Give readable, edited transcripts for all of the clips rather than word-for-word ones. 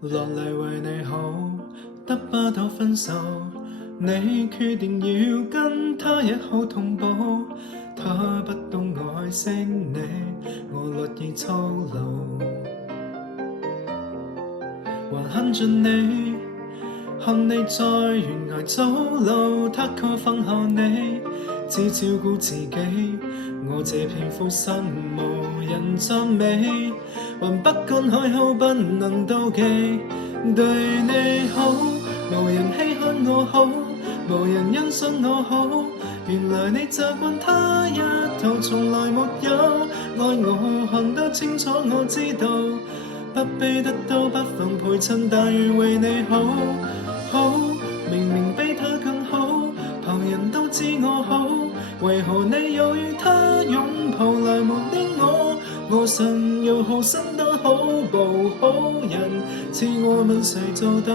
落嚟為你好，得不到分手，你決定要跟他一好同步。他不懂愛惜你，我樂意操勞，還恨盡你，看你在懸崖走路，他卻放下你，只照顧自己。我這片苦心無人讚美，還不敢開口，不能妒忌。對你好，無人稀罕我好，無人欣賞我好。原來你習慣他一套，從來沒有愛我，看得清楚我知道。不必得到不妨陪襯，但願為你好。好，明明比他更好，旁人都知我好，為何你又與他擁抱來沒了我？我想要好心得好報好人，似我問誰做到？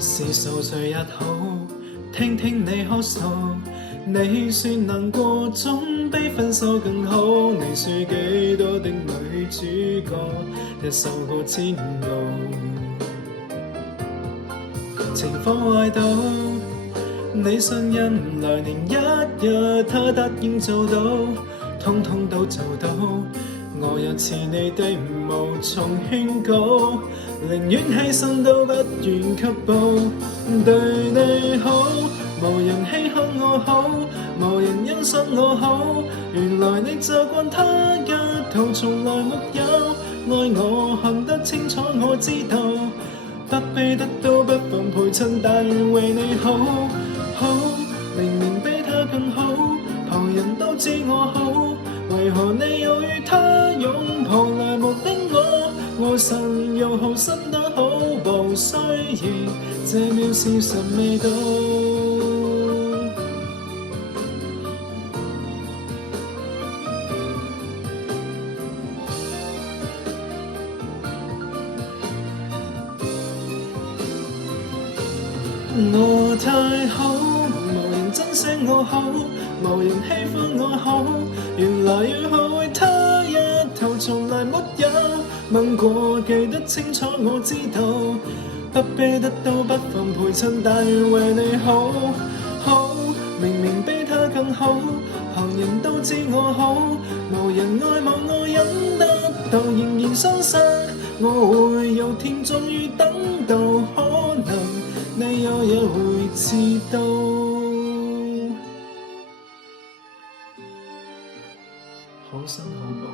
是受罪也好，聽聽你哭訴。你說難過總比分手更好，你說幾多的女主角也受過煎熬，情況壞到你信任來年一日他答應做到，通通都做到。我也似你的無從勸告，寧願犧牲都不願卻步。對你好，無人稀罕我好，無人欣賞我好。原來你習慣他一套，從來沒有愛我，看得清楚我知道。不必得到不妨陪襯，但願為你好。好，明明比他更好，旁人都知我好，為何你又與他擁抱來無的我？我曾用好心得好報，雖然這秒時辰未到。我太好，無人珍惜我好，無人喜歡我好。原來要學會他一套，從來沒有問過，記得清楚我知道。不必得到不妨陪襯，但願為你好。好，明明比他更好，旁人都知我好，無人愛慕我忍得到，仍然傷心。我會有天終於等到，可能你有日會知道。好心好報，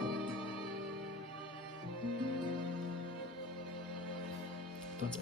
多謝。